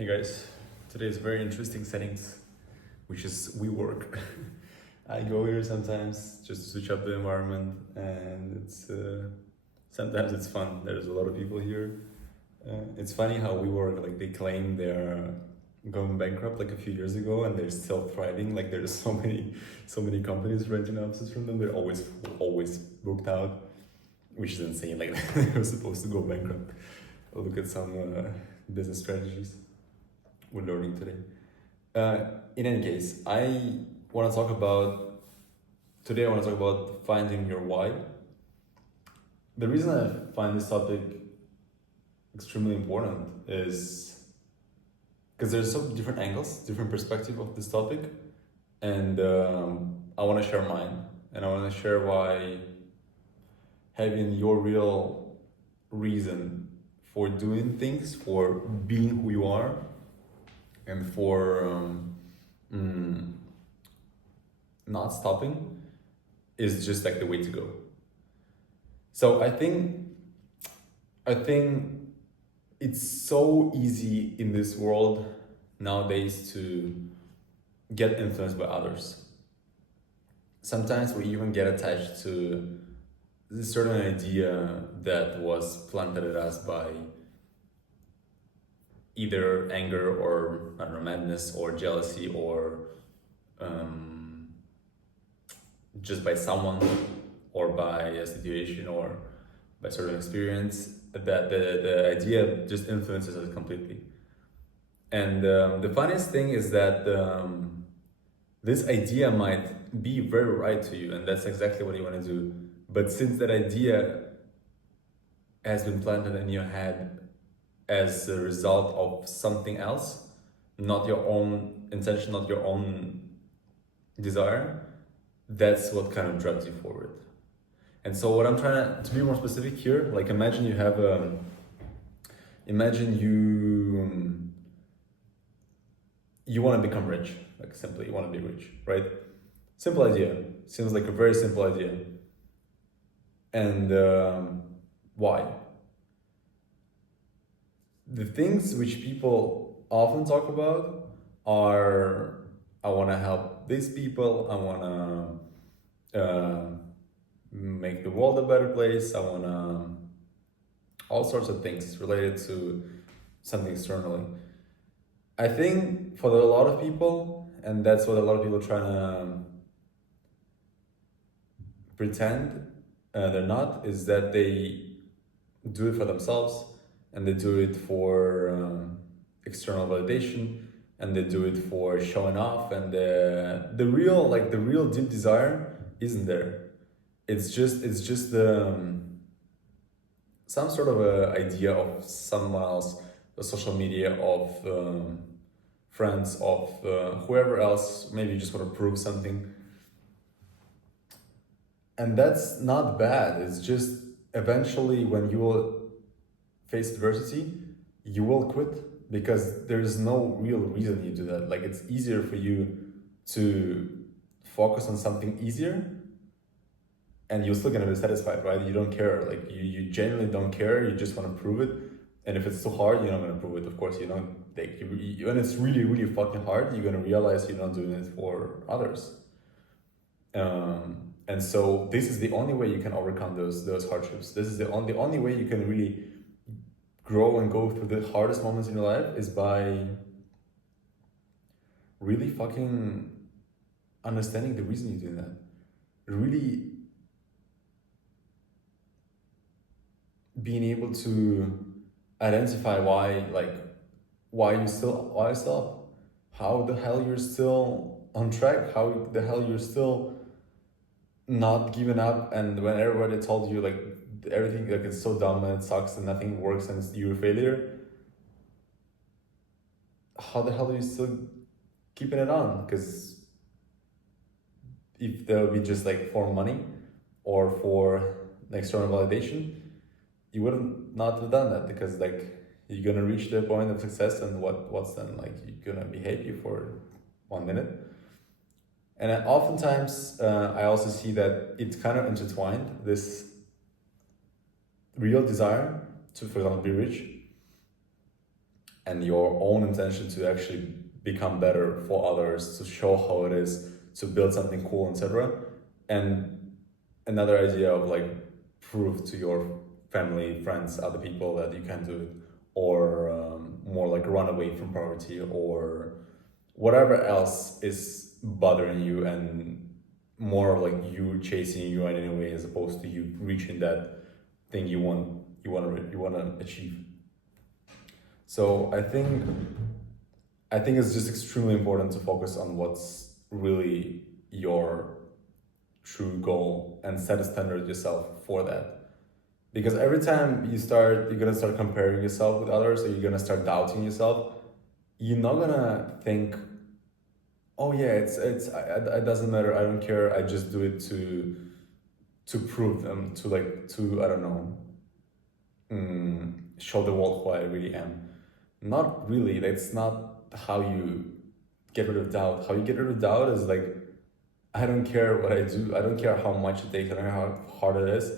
Hey guys, today is very interesting settings, which is WeWork. I go here sometimes just to switch up the environment, and sometimes it's fun. There's a lot of people here. It's funny how WeWork, like, they claim they're going bankrupt like a few years ago, and they're still thriving. Like, there's so many companies renting offices from them. They're always booked out, which is insane. Like, they're supposed to go bankrupt. Look at some business strategies we're learning today. In any case, want to talk about today. I want to talk about finding your why. The reason I find this topic extremely important is because there's so different angles, different perspective of this topic, and I want to share mine, and I want to share why having your real reason for doing things, for being who you are, and for not stopping is just like the way to go. So I think it's so easy in this world nowadays to get influenced by others. Sometimes we even get attached to this certain idea that was planted at us by either anger or, I don't know, madness or jealousy, or just by someone or by a situation or by certain experience, that the idea just influences us completely. And the funniest thing is that this idea might be very right to you, and that's exactly what you want to do. But since that idea has been planted in your head as a result of something else, not your own intention, not your own desire, that's what kind of drives you forward. And so what I'm trying to be more specific here, like, imagine you have you want to become rich, like, simply you want to be rich, right? Simple idea, seems like a very simple idea. And why? The things which people often talk about are, I want to help these people, I want to make the world a better place, I want to, all sorts of things related to something externally. I think for a lot of people, and that's what a lot of people try to pretend they're not, is that they do it for themselves, and they do it for external validation, and they do it for showing off, and the real deep desire isn't there. It's just some sort of a idea of someone else, the social media, of friends, of whoever else. Maybe you just want to prove something, and that's not bad. It's just eventually when you will face adversity, you will quit, because there's no real reason you do that. Like, it's easier for you to focus on something easier, and you're still gonna be satisfied, right? You don't care, like, you genuinely don't care, you just want to prove it. And if it's too hard, you're not gonna prove it, of course. You don't, like, when it's really, really fucking hard, you're gonna realize you're not doing it for others. And so this is the only way you can overcome those hardships. This is the only way you can really grow and go through the hardest moments in your life, is by really fucking understanding the reason you're doing that. Really being able to identify why you still up, how the hell you're still on track, how the hell you're still not giving up, and when everybody told you, like, everything, like, it's so dumb and it sucks and nothing works and you're a failure, how the hell are you still keeping it on? Because if there would be just, like, for money or for external validation, you wouldn't not have done that, because, like, you're gonna reach the point of success, and what's then, like, you're gonna be happy for 1 minute. And oftentimes I also see that it's kind of intertwined, this real desire to, for example, be rich, and your own intention to actually become better for others, to show how it is, to build something cool, etc. And another idea of like prove to your family, friends, other people that you can do it, or more like run away from poverty, or whatever else is bothering you, and more of like you chasing your identity way as opposed to you reaching that thing you want to achieve. So I think it's just extremely important to focus on what's really your true goal and set a standard yourself for that. Because every time you're gonna start comparing yourself with others, or you're gonna start doubting yourself, you're not gonna think, oh yeah, it doesn't matter, I don't care, I just do it to prove them, to I don't know, show the world who I really am. Not really. That's not how you get rid of doubt. How you get rid of doubt is like, I don't care what I do. I don't care how much it takes. I don't care how hard it is.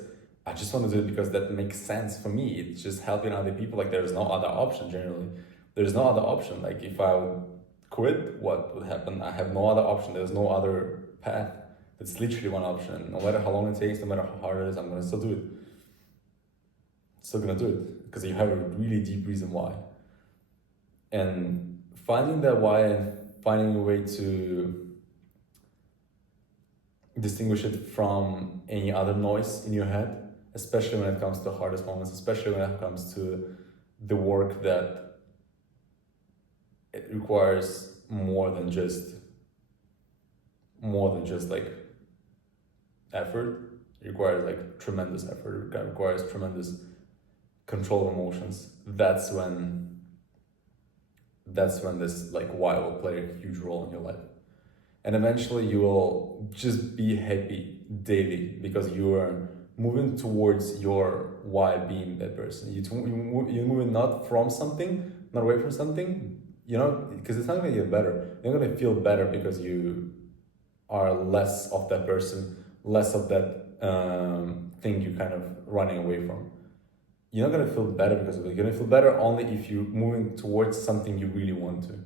I just want to do it because that makes sense for me. It's just helping other people. Like there's no other option generally. There's no other option. Like if I would quit, what would happen? I have no other option. There's no other path. It's literally one option. No matter how long it takes, no matter how hard it is, I'm gonna still do it. Still gonna do it because you have a really deep reason why. And finding that why and finding a way to distinguish it from any other noise in your head, especially when it comes to the hardest moments, especially when it comes to the work that it requires more than just like effort. It requires like tremendous effort. It requires tremendous control of emotions. That's when this like why will play a huge role in your life. And eventually you will just be happy daily because you are moving towards your why being that person. You're moving not from something, not away from something, because it's not going to get better. You're going to feel better because you are less of that person, less of that thing you're kind of running away from. You're not going to feel better because of it. You're going to feel better only if you're moving towards something you really want to.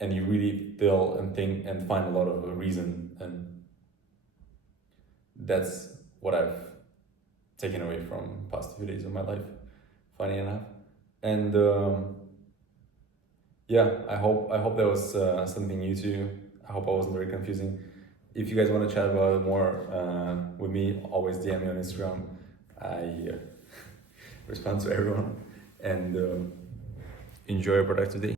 And you really feel and think and find a lot of a reason. And that's what I've taken away from past few days of my life, funny enough. And I hope that was something new to you. I hope I wasn't very confusing. If you guys want to chat about it more with me, always DM me on Instagram. I respond to everyone, and enjoy a productive day.